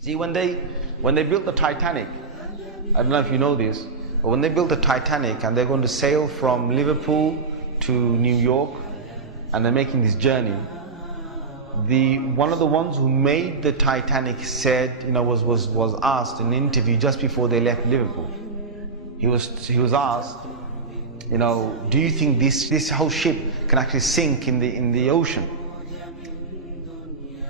See, when they built the Titanic, I don't know if you know this, but when they built the Titanic and they're going to sail from Liverpool to New York, and they're making this journey, one of the ones who made the Titanic said, was asked in an interview just before they left Liverpool. He was asked, do you think this whole ship can actually sink in the ocean?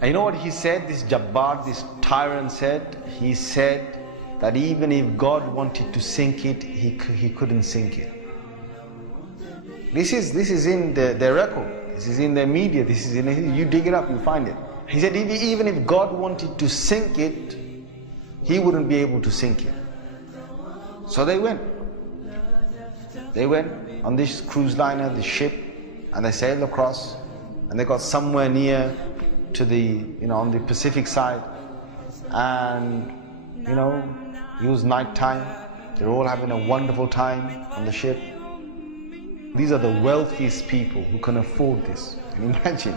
And you know what he said? This Jabbar, this tyrant said. He said that even if God wanted to sink it, he couldn't sink it. This is in their record. This is in their media. This is you dig it up, you find it. He said even if God wanted to sink it, he wouldn't be able to sink it. So they went. They went on this cruise liner, this ship, and they sailed across, and they got somewhere near to the, on the Pacific side, and it was night time. They're all having a wonderful time on the ship. These are the wealthiest people who can afford this. Can you imagine?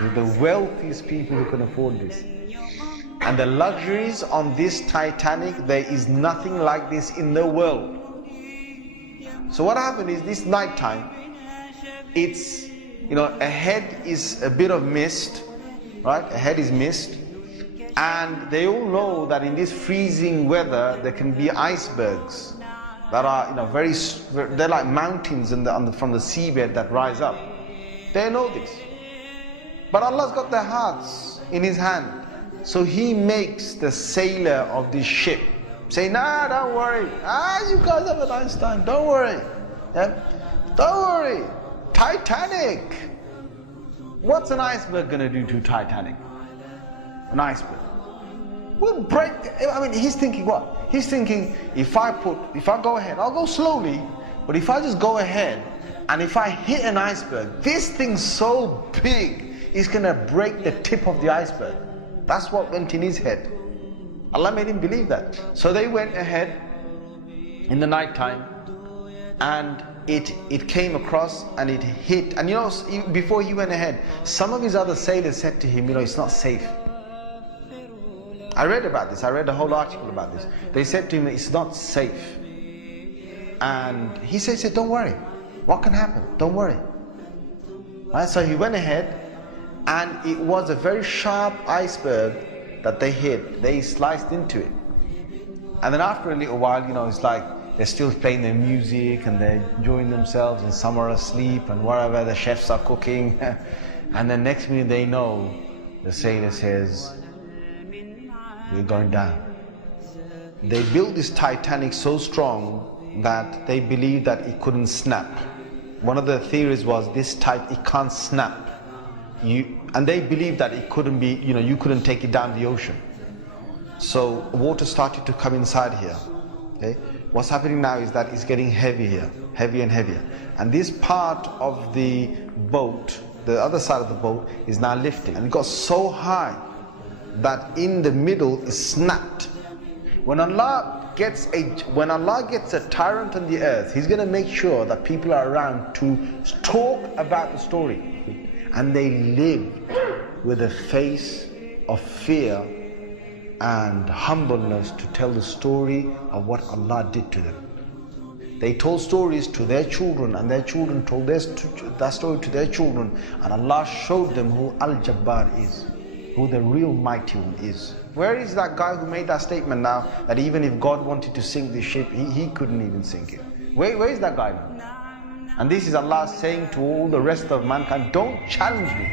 They're the wealthiest people who can afford this. And the luxuries on this Titanic, there is nothing like this in the world. So what happened is, this night time, it's, ahead is a bit of mist, right? Ahead is mist. And they all know that in this freezing weather, there can be icebergs that are, they're like mountains from the seabed that rise up. They know this. But Allah's got their hearts in His hand. So He makes the sailor of this ship say, nah, don't worry. You guys have a nice time. Don't worry. Yeah? Don't worry. Titanic. What's an iceberg going to do to Titanic? An iceberg will break. He's thinking what? He's thinking, if I go ahead, I'll go slowly, but if I just go ahead, and if I hit an iceberg, this thing's so big, it's going to break the tip of the iceberg. That's what went in his head. Allah made him believe that. So they went ahead in the night time, and it came across and it hit. And before he went ahead, some of his other sailors said to him, it's not safe. I read about this. I read a whole article about this. They said to him, it's not safe. And he said, don't worry. What can happen? Don't worry. Right? So he went ahead, and it was a very sharp iceberg that they hit. They sliced into it. And then after a little while, it's like they're still playing their music and they're enjoying themselves, and some are asleep and whatever, the chefs are cooking. And the next minute they know, the sailor says, we're going down. They built this Titanic so strong that they believed that it couldn't snap. One of the theories was it can't snap. And they believed that it couldn't be, you couldn't take it down the ocean. So water started to come inside here. Okay? What's happening now is that it's getting heavy here, heavier and heavier. And this part of the boat, the other side of the boat, is now lifting. And it got so high that in the middle is snapped. When Allah gets a tyrant on the earth, He's going to make sure that people are around to talk about the story. And they lived with a face of fear and humbleness to tell the story of what Allah did to them. They told stories to their children, and their children told that story to their children, and Allah showed them who Al-Jabbar is, who the real mighty one is. Where is that guy who made that statement now, that even if God wanted to sink this ship, he couldn't even sink it? Where is that guy now? And this is Allah saying to all the rest of mankind, don't challenge me.